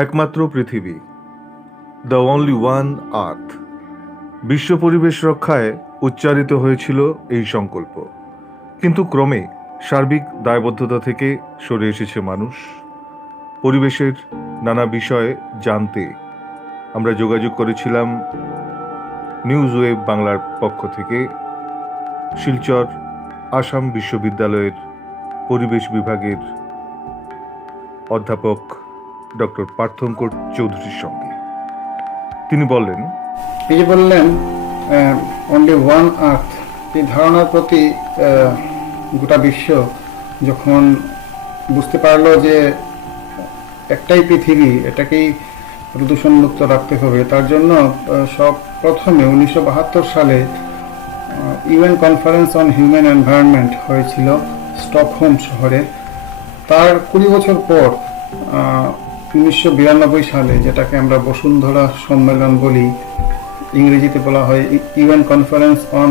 একমাত্র পৃথিবী, the only one আর্থ। বিশ্ব পরিবেশ রক্ষায় উচ্চারিত হয়েছিল এই সংকল্প, কিন্তু ক্রমে সার্বিক দায়বদ্ধতা থেকে সরে এসেছে মানুষ। পরিবেশের নানা বিষয়ে জানতে আমরা যোগাযোগ করেছিলাম নিউজ ওয়েব বাংলার পক্ষ থেকে শিলচর আসাম বিশ্ববিদ্যালয়ের পরিবেশ বিভাগের অধ্যাপক ডক্টর পার্থঙ্কর চৌধুরীর সঙ্গে। তিনি বললেন, এই যে বললেন অনলি ওয়ান আর্থ, এই ধারণার প্রতি গোটা বিশ্ব যখন বুঝতে পারলো যে একটাই পৃথিবী, এটাকেই প্রদূষণ মুক্ত রাখতে হবে, তার জন্য সব প্রথমে 1972 সালে UN conference on human environment হয়েছিল স্টকহোম শহরে। তার 20 বছর পর 1992 সালে, যেটাকে আমরা বসুন্ধরা সম্মেলন বলি, ইংরেজিতে বলা হয় UN conference on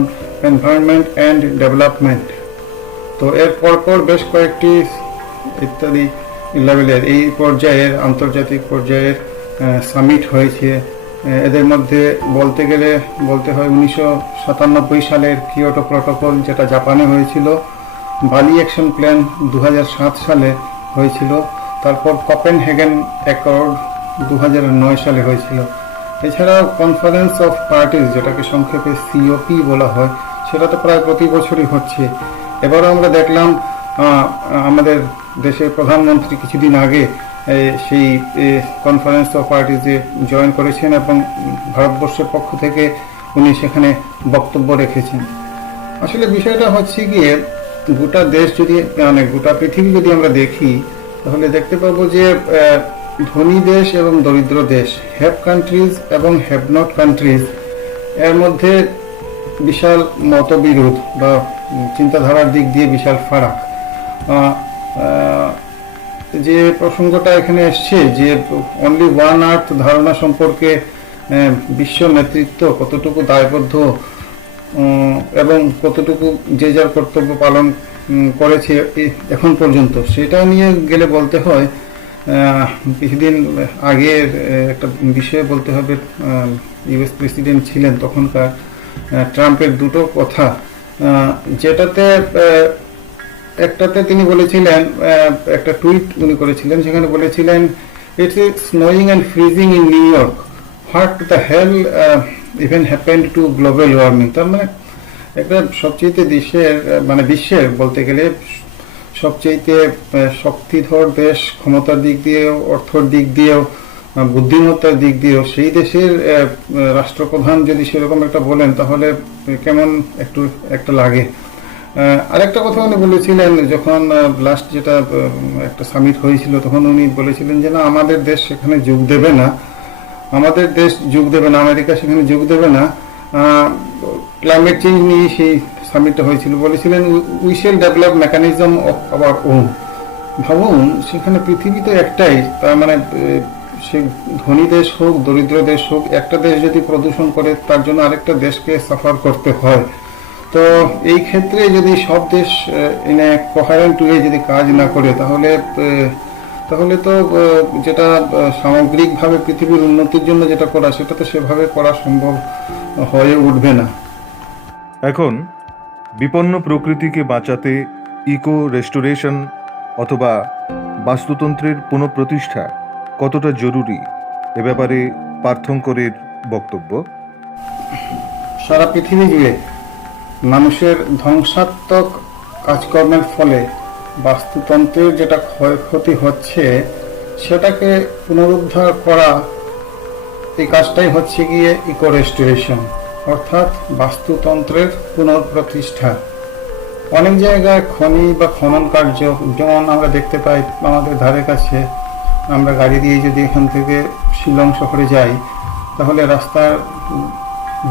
environment and development. তো এর পরপর বেশ কয়েকটি ইত্যাদি লেভেলের এই পর্যায়ের আন্তর্জাতিক পর্যায়ের সামিট হয়েছে। এদের মধ্যে বলতে হয় 1997 সালের কিয়োটো প্রটোকল, যেটা জাপানে হয়েছিল। বালি অ্যাকশন প্ল্যান 2007 সালে হয়েছিল। তারপর কোপেনহেগেন অ্যাকর্ড 2009 সালে হয়েছিল। এছাড়াও কনফারেন্স অফ পার্টিজ, যেটাকে সংক্ষেপে সিওপি বলা হয়, সেটা তো প্রায় প্রতি বছরই হচ্ছে। এবারও আমরা দেখলাম আমাদের দেশের প্রধানমন্ত্রী কিছুদিন আগে সেই কনফারেন্স অফ পার্টিজে জয়েন করেছেন এবং ভারতবর্ষের পক্ষ থেকে উনি সেখানে বক্তব্য রেখেছেন। আসলে বিষয়টা হচ্ছে গিয়ে, গোটা দেশ যদি গোটা পৃথিবী যদি আমরা দেখি, তাহলে দেখতে পাবো যে ধনী দেশ এবং দরিদ্র দেশ, হ্যাভ কান্ট্রিজ এবং হ্যাভ নট কান্ট্রিজ, এর মধ্যে বিশাল মতবিরোধ বা চিন্তাধারার দিক দিয়ে বিশাল ফারাক। যে প্রসঙ্গটা এখানে এসছে, যে অনলি ওয়ান আর্থ ধারণা সম্পর্কে বিশ্ব নেতৃত্ব কতটুকু দায়বদ্ধ এবং কতটুকু যে যার কর্তব্য পালন করেছে এখন পর্যন্ত, সেটা নিয়ে গেলে বলতে হয় কিছুদিন আগের একটা বিষয়ে বলতে হবে। ইউএস প্রেসিডেন্ট ছিলেন তখনকার ট্রাম্পের দুটো কথা, যেটাতে একটাতে তিনি বলেছিলেন, একটা টুইট উনি করেছিলেন, সেখানে বলেছিলেন, it's snowing and freezing in New York, what the hell even happened to global warming. তার মানে একটা সবচেয়ে বিশ্বের বলতে গেলে সবচেয়ে শক্তিধর দেশ, ক্ষমতার দিক দিয়েও, অর্থর দিক দিয়েও, বুদ্ধিমত্তার দিক দিয়েও, সেই দেশের রাষ্ট্রপ্রধান যদি সেরকম একটা বলেন, তাহলে কেমন একটা লাগে। আরেকটা কথা উনি বলেছিলেন, যখন লাস্ট যেটা একটা সামিট হয়েছিল, তখন উনি বলেছিলেন যে না, আমাদের দেশ সেখানে যোগ দেবে না, আমেরিকা সেখানে যোগ দেবে না। ক্লাইমেট চেঞ্জ নিয়ে সেই সামিটটা হয়েছিল। বলেছিলেন, we shall develop mechanism of our own. ভাবুন, সেখানে পৃথিবী তো একটাই, তার মানে সে ধনী দেশ হোক, দরিদ্র দেশ হোক, একটা দেশ যদি প্রদূষণ করে, তার জন্য আরেকটা দেশকে সাফার করতে হয়। তো এই ক্ষেত্রে যদি সব দেশ ইন এ কোহারেন্ট ওয়ে যদি কাজ না করে, তাহলে তো যেটা সামগ্রিকভাবে পৃথিবীর উন্নতির জন্য যেটা করা, সেটা তো সেভাবে করা সম্ভব হয়ে উঠবে না। এখন বিপন্ন প্রকৃতিকে বাঁচাতে ইকো রেস্টোরেশন অথবা বাস্তুতন্ত্রের পুনঃপ্রতিষ্ঠা কতটা জরুরি, এ ব্যাপারে পার্থঙ্করের বক্তব্য। সারা পৃথিবী জুড়ে মানুষের ধ্বংসাত্মক কাজকর্মের ফলে বাস্তুতন্ত্রের যেটা ক্ষয়ক্ষতি হচ্ছে, সেটাকে পুনরুদ্ধার করা, এই কাজটাই হচ্ছে গিয়ে ইকো রেস্টোরেশন, অর্থাৎ বাস্তুতন্ত্রের পুনঃপ্রতিষ্ঠা। অনেক জায়গায় খনি বা খনন কার্য, যেমন আমরা দেখতে পাই আমাদের ধারে কাছে, আমরা গাড়ি দিয়ে যদি এখান থেকে শিলং শহরে যাই, তাহলে রাস্তার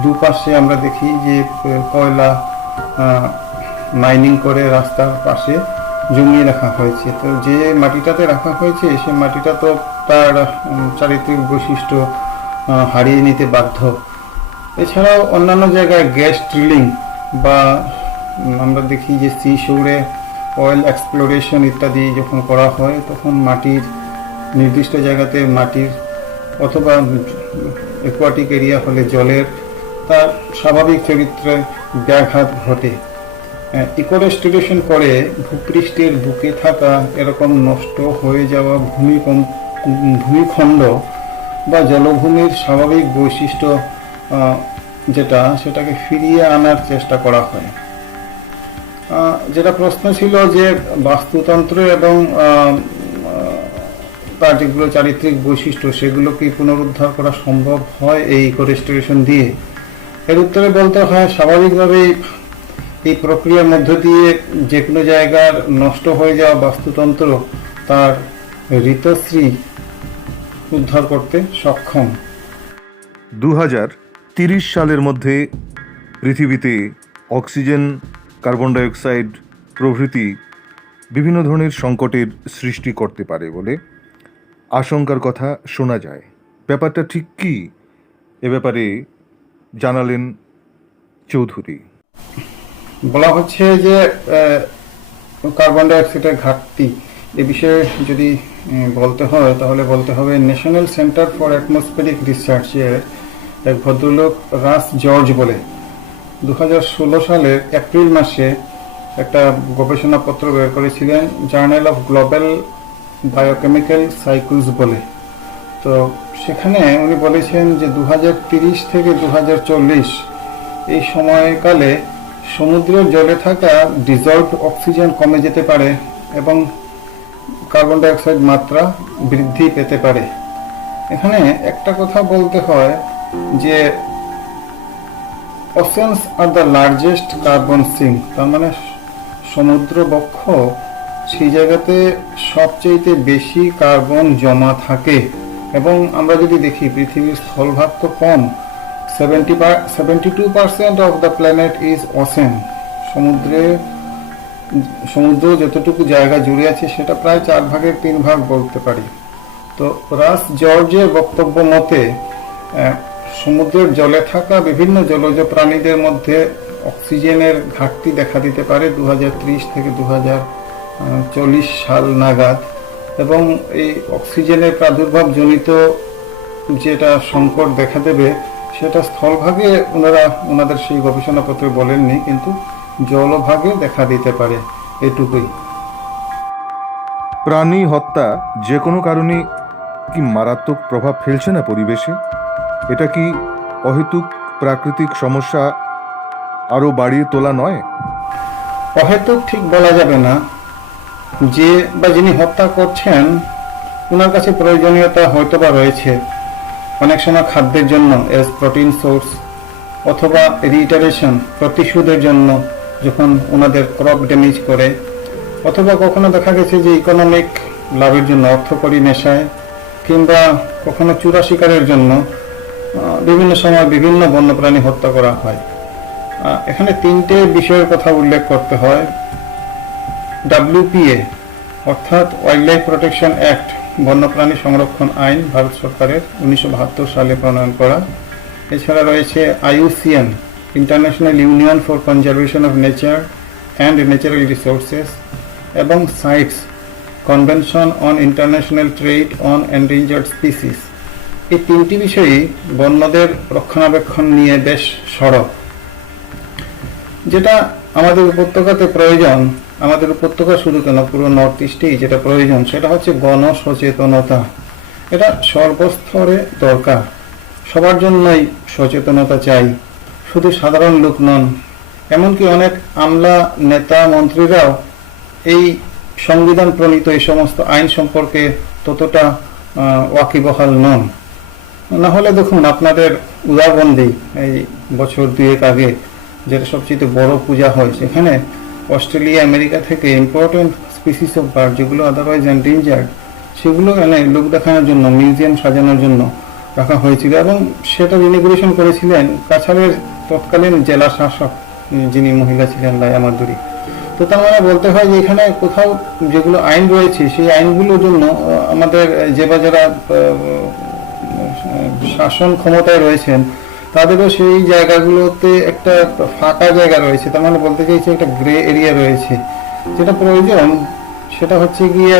দুপাশে আমরা দেখি যে কয়লা মাইনিং করে রাস্তার পাশে জমিয়ে রাখা হয়েছে। তো যে মাটিটাতে রাখা হয়েছে, সেই মাটিটা তো তার চারিত্রিক বৈশিষ্ট্য হারিয়ে নিতে বাধ্য। এছাড়াও অন্যান্য জায়গায় গ্যাস ড্রিলিং বা আমরা দেখি যে সি শোরে অয়েল এক্সপ্লোরেশন ইত্যাদি যখন করা হয়, তখন মাটির নির্দিষ্ট জায়গাতে মাটির অথবা অ্যাকোয়াটিক এরিয়া হলে জলের তার স্বাভাবিক চরিত্রে ব্যাঘাত ঘটে। ইকোরেস্টোরেশন করে ভূপৃষ্ঠের বুকে থাকা এরকম নষ্ট হয়ে যাওয়া ভূমিখণ্ড বা জলভূমির স্বাভাবিক বৈশিষ্ট্য সেটাকে ফিরিয়ে আনার চেষ্টা করা হয়। যেটা প্রশ্ন ছিল যে বাস্তুতন্ত্র এবং তার যেগুলো চারিত্রিক বৈশিষ্ট্য সেগুলো কি পুনরুদ্ধার করা সম্ভব হয় এই ইকোরেস্টোরেশন দিয়ে, এর উত্তরে বলতে হয় স্বাভাবিকভাবেই এই প্রক্রিয়ার মধ্য দিয়ে যে কোনো জায়গার নষ্ট হয়ে যাওয়া বাস্তুতন্ত্র তার ঋতশ্রী উদ্ধার করতে সক্ষম। 2030 সালের মধ্যে পৃথিবীতে অক্সিজেন, কার্বন ডাইঅক্সাইড প্রভৃতি বিভিন্ন ধরনের সংকটের সৃষ্টি করতে পারে বলে আশঙ্কার কথা শোনা যায়। ব্যাপারটা ঠিক কি, এ ব্যাপারে জানালেন চৌধুরী। বলা হচ্ছে যে কার্বন ডাইঅক্সাইডের ঘাটতি এ বিষয়ে যদি বলতে হয় তাহলে বলতে হবে ন্যাশনাল সেন্টার ফর অ্যাটমসফেরিক রিসার্চের এক ভদ্রলোক রাস জর্জ বলে 2016 সালের এপ্রিল মাসে একটা গবেষণাপত্র বের করেছিলেন, journal of global biochemical cycles বলে। তো সেখানে উনি বলেছেন যে 2030 থেকে 2040 এই সময়কালে সমুদ্রের জলে থাকা ডিজলভড অক্সিজেন কমে যেতে পারে এবং কার্বন ডাইঅক্সাইড মাত্রা বৃদ্ধি পেতে পারে। এখানে একটা কথা বলতে হয় যে oceans are the largest carbon sink, তার মানে সমুদ্র বক্ষ সেই জায়গাতে সবচেয়ে বেশি কার্বন জমা থাকে। এবং আমরা যদি দেখি পৃথিবীর স্থলভাগ তো কম, 72% of the planet is ocean. সমুদ্র যতটুকু জায়গা জুড়ে আছে সেটা প্রায় 4/3 বলতে পারি। তো রাস জর্জের বক্তব্য মতে সমুদ্রের জলে থাকা বিভিন্ন জলজ প্রাণীদের মধ্যে অক্সিজেনের ঘাটতি দেখা দিতে পারে 2030 থেকে 2040 সাল নাগাদ, এবং এই অক্সিজেনের প্রাদুর্ভাব জনিত যেটা সংকট দেখা দেবে সেটা স্থলভাগে ওনাদের সেই গবেষণাপত্রে বলেননি, কিন্তু জলভাগে দেখা দিতে পারে, এটুকুই। প্রাণী হত্যা যে কোনো কারণে কি মারাত্মক প্রভাব ফেলছে না পরিবেশে? এটা কি অহেতুক প্রাকৃতিক সমস্যা আরো বাড়িয়ে তোলা নয়? অহেতুক ঠিক বলা যাবে না। যে বা যিনি হত্যা করছেন ওনার কাছে প্রয়োজনীয়তা হয়তো বা রয়েছে, অনেক সময় খাদ্যের জন্য এজ প্রোটিন সোর্স, অথবা রিটারেশন প্রতিশোধের জন্য যখন ওনাদের ক্রপ ড্যামেজ করে, অথবা কখনো দেখা গেছে যে ইকোনমিক লাভের জন্য অর্থকরী নেশায়, কিংবা কখনো চূড়া শিকারের জন্য বিভিন্ন সময় বিভিন্ন বন্যপ্রাণী হত্যা করা হয়। এখানে 3টে বিষয়ের কথা উল্লেখ করতে হয়। WPA অর্থাৎ ওয়াইল্ড লাইফ প্রোটেকশন অ্যাক্ট, বন্যপ্রাণী সংরক্ষণ আইন, ভারত সরকারের 1972 সালে প্রণয়ন করা। এছাড়া রয়েছে IUCN, International Union for Conservation of Nature and Natural Resources, এবং CITES, Convention on International Trade on Endangered Species. এই 3টি বিষয়ই বন্যদের রক্ষণাবেক্ষণ নিয়ে বেশ সরব। যেটা আমাদের উপত্যকাতে প্রয়োজন, আমাদের উপত্যকা শুধু কেন, পুরো নর্থ ইস্টেই যেটা প্রয়োজন সেটা হচ্ছে গণসচেতনতা। এটা সর্বস্তরে দরকার, সবার জন্যই সচেতনতা চাই, শুধু সাধারণ লোক নন। এমনকি অনেক আমলা, নেতা, মন্ত্রীরাও এই সংবিধান প্রণীত এই সমস্ত আইন সম্পর্কে ততটা ওয়াকিবহাল নন। না হলে দেখুন আপনাদের উদাহরণদি এই বছর 2 আগে যেটা সবচেয়ে বড় পূজা হয়, সেখানে অস্ট্রেলিয়া, আমেরিকা থেকে ইম্পর্টেন্ট স্পিসিস অফ বার্ড যেগুলো আদারওয়াইজ এন্ডেঞ্জার্ড, সেগুলো এনে লোক দেখানোর জন্য, মিউজিয়াম সাজানোর জন্য রাখা হয়েছিল, এবং সেটা ইনগুরেশন করেছিলেন কাছাড়ের তৎকালীন জেলা শাসক যিনি মহিলা ছিলেন, লায়া মাদুরী। তো তার মানে বলতে হয় যে এখানে কোথাও যেগুলো আইন রয়েছে সেই আইনগুলোর জন্য আমাদের যে বা যারা শাসন ক্ষমতায় রয়েছেন তাদেরও সেই জায়গাগুলোতে একটা ফাঁকা জায়গা রয়েছে। তার মানে বলতে চাইছে একটা গ্রে এরিয়া রয়েছে। যেটা প্রয়োজন সেটা হচ্ছে গিয়ে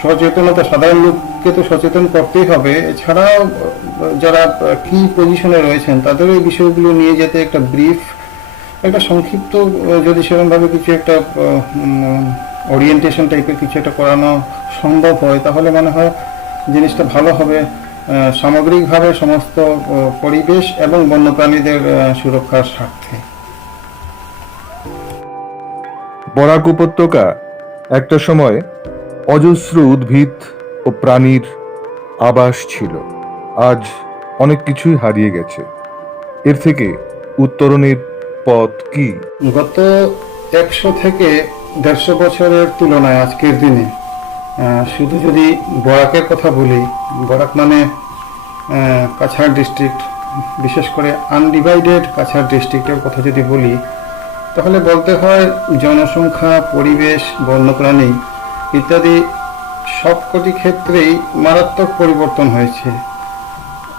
সচেতনতা, সাধারণ লোককে তো সচেতন করতেই হবে, এছাড়াও যারা কি পজিশনে রয়েছেন তাদের এই বিষয়গুলো নিয়ে যাতে একটা ব্রিফ, একটা সংক্ষিপ্ত, যদি সেরকমভাবে কিছু একটা ওরিয়েন্টেশন টাইপের কিছু একটা করানো সম্ভব হয় তাহলে মনে হয় জিনিসটা ভালো হবে, সামগ্রিকভাবে সমস্ত পরিবেশ এবং বন্যপ্রাণীদের সুরক্ষার স্বার্থে। বরাক উপত্যকা একটা সময় অজস্র উদ্ভিদ ও প্রাণীর আবাস ছিল। আজ অনেক কিছুই হারিয়ে গেছে। এর থেকে উত্তরণের পথ কি? গত 100 থেকে 150 বছরের তুলনায় আজকের দিনে শুধু যদি বরাকের কথা বলি, বরাক মানে কাছাড় ডিস্ট্রিক্ট, বিশেষ করে আনডিভাইডেড কাছাড় ডিস্ট্রিক্টের কথা যদি বলি তাহলে বলতে হয় জনসংখ্যা, পরিবেশ, বন্যপ্রাণী ইত্যাদি সবকটি ক্ষেত্রেই মারাত্মক পরিবর্তন হয়েছে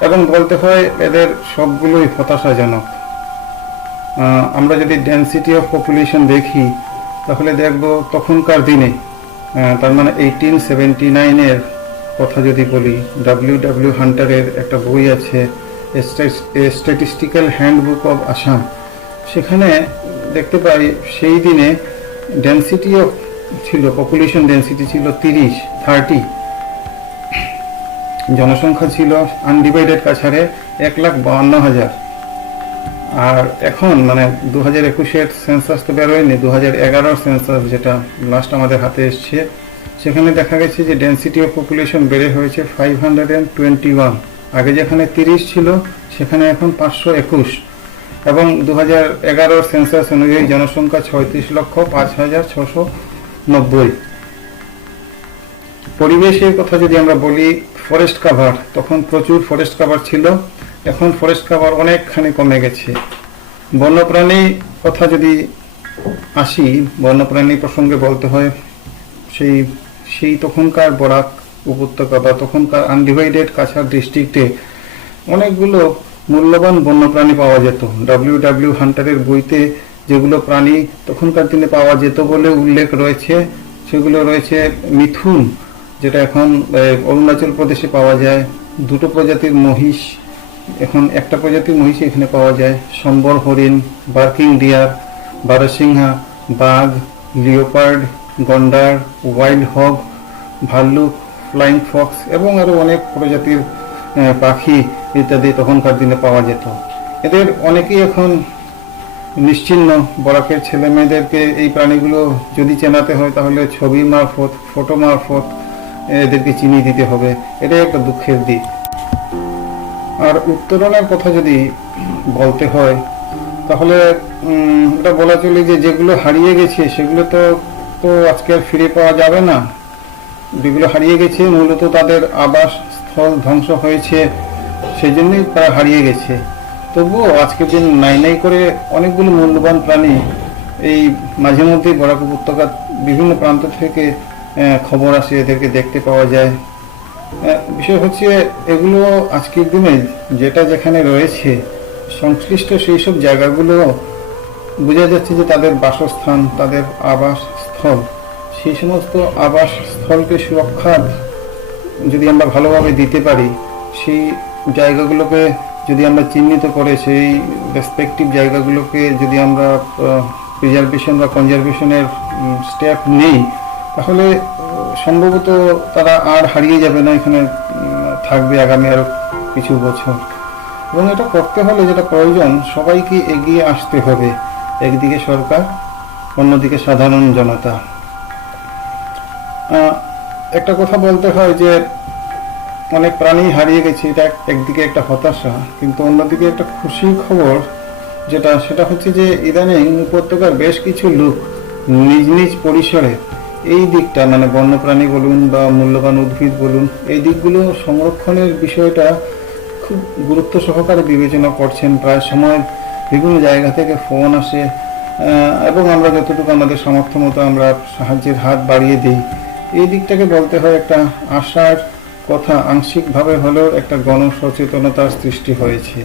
এবং বলতে হয় এদের সবগুলোই হতাশাজনক। আমরা যদি ডেন্সিটি অফ পপুলেশন দেখি তাহলে দেখব তখনকার দিনে, তার মানে 1879-এর কথা যদি বলি, ডব্লিউ হান্টারের একটা বই আছে স্ট্যাটিস্টিক্যাল হ্যান্ডবুক অফ আসাম, সেখানে দেখতে পাই সেই দিনে ডেন্সিটি অফ ছিল, পপুলেশন ডেন্সিটি ছিল 30, জনসংখ্যা ছিল আনডিভাইডেড কাছাড়ে 1,52,000। আর এখন মানে 2021-এর সেন্সাস তো বেরোয়নি, 2011-এর সেন্সাস যেটা লাস্ট আমাদের হাতে এসছে, সেখানে দেখা গেছে যে ডেন্সিটি অফ পপুলেশন বেড়ে হয়েছে 521। আগে যেখানে 30 ছিল সেখানে এখন 521, এবং 2011-এর সেন্সাস অনুযায়ী জনসংখ্যা 36,05,690। পরিবেশের কথা যদি আমরা বলি, ফরেস্ট কাভার, তখন প্রচুর ফরেস্ট কাভার ছিল, এখন ফরেস্ট কাভার অনেকখানি কমে গেছে। বন্যপ্রাণী কথা যদি আসি, বন্যপ্রাণী প্রসঙ্গে বলতে হয় সেই তখনকার বরাক উপত্যকা বা তখনকার আনডিভাইডেড কাছাড় ডিস্ট্রিক্টে অনেকগুলো মূল্যবান বন্যপ্রাণী পাওয়া যেত। ডব্লিউ হান্টারের বইতে যেগুলো প্রাণী তখনকার দিনে পাওয়া যেত বলে উল্লেখ রয়েছে সেগুলো রয়েছে মিথুন, যেটা এখন অরুণাচল প্রদেশে পাওয়া যায়, 2 প্রজাতির মহিষ, এখন একটা প্রজাতির মহিষ এখানে পাওয়া যায়, সম্বর হরিণ, বার্কিং ডিয়ার, বারসিংহা, বাঘ, লিওপার্ড, গন্ডার, ওয়াইল্ড হগ, ভাল্লুক, ফ্লাইং ফক্স এবং আরো অনেক প্রজাতির পাখি ইত্যাদি তখনকার দিনে পাওয়া যেত। এদের অনেকেই এখন নিশ্চিহ্ন। বরাকের ছেলে মেয়েদেরকে এই প্রাণীগুলো যদি চেনাতে হয় তাহলে ছবি মারফত, ফটো মারফত এদেরকে চিনিয়ে দিতে হবে, এটাই একটা দুঃখের দিক। আর উত্তরণের কথা যদি বলতে হয় তাহলে এটা বলা চলে যে যেগুলো হারিয়ে গেছে সেগুলো তো আজকে আর ফিরে পাওয়া যাবে না। যেগুলো হারিয়ে গেছে মূলত তাদের আবাস স্থল ধ্বংস হয়েছে, সেই জন্যই তারা হারিয়ে গেছে। তবুও আজকের দিন নাই করে অনেকগুলো মূল্যবান প্রাণী এই মাঝে মধ্যেই বরাক উপত্যকার বিভিন্ন প্রান্ত থেকে খবর আসে, এদেরকে দেখতে পাওয়া যায়। বিষয় হচ্ছে এগুলো আজকের দিনে যেটা যেখানে রয়েছে সংশ্লিষ্ট সেই সব জায়গাগুলো বোঝা যাচ্ছে যে তাদের বাসস্থান, তাদের আবাস স্থল, সেই সমস্ত আবাস স্থলকে সুরক্ষা যদি আমরা ভালোভাবে দিতে পারি, সেই জায়গাগুলোকে যদি আমরা চিহ্নিত করে সেই রেসপেক্টিভ জায়গাগুলোকে যদি আমরা প্রিজার্ভেশন বা কনজারভেশনের স্টেপ নেই তাহলে সম্ভবত তারা আর হারিয়ে যাবে না, এখানে থাকবে আগামী আরো কিছু বছর। এবং এটা করতে হলে যেটা প্রয়োজন, সবাইকে এগিয়ে আসতে হবে, একদিকে সরকার, অন্যদিকে সাধারণ জনতা। একটা কথা বলতে হয় যে অনেক প্রাণী হারিয়ে গেছে, এটা একদিকে একটা হতাশা, কিন্তু অন্যদিকে একটা খুশির খবর সেটা হচ্ছে যে ইদানিং উপত্যকার বেশ কিছু লোক নিজ নিজ পরিসরে এই দিকটা মানে বন্যপ্রাণী বলুন বা মূল্যবান উদ্ভিদ বলুন, এই দিকগুলো সংরক্ষণের বিষয়টা খুব গুরুত্ব সহকারে বিবেচনা করছেন। প্রায় সময় বিভিন্ন জায়গা থেকে ফোন আসে এবং আমরা যতটুকু আমাদের সামর্থ্য মতো আমরা সাহায্যের হাত বাড়িয়ে দিই। এই দিকটাকে বলতে হয় একটা আশার কথা, আংশিকভাবে হলেও একটা গণসচেতনতার সৃষ্টি হয়েছে।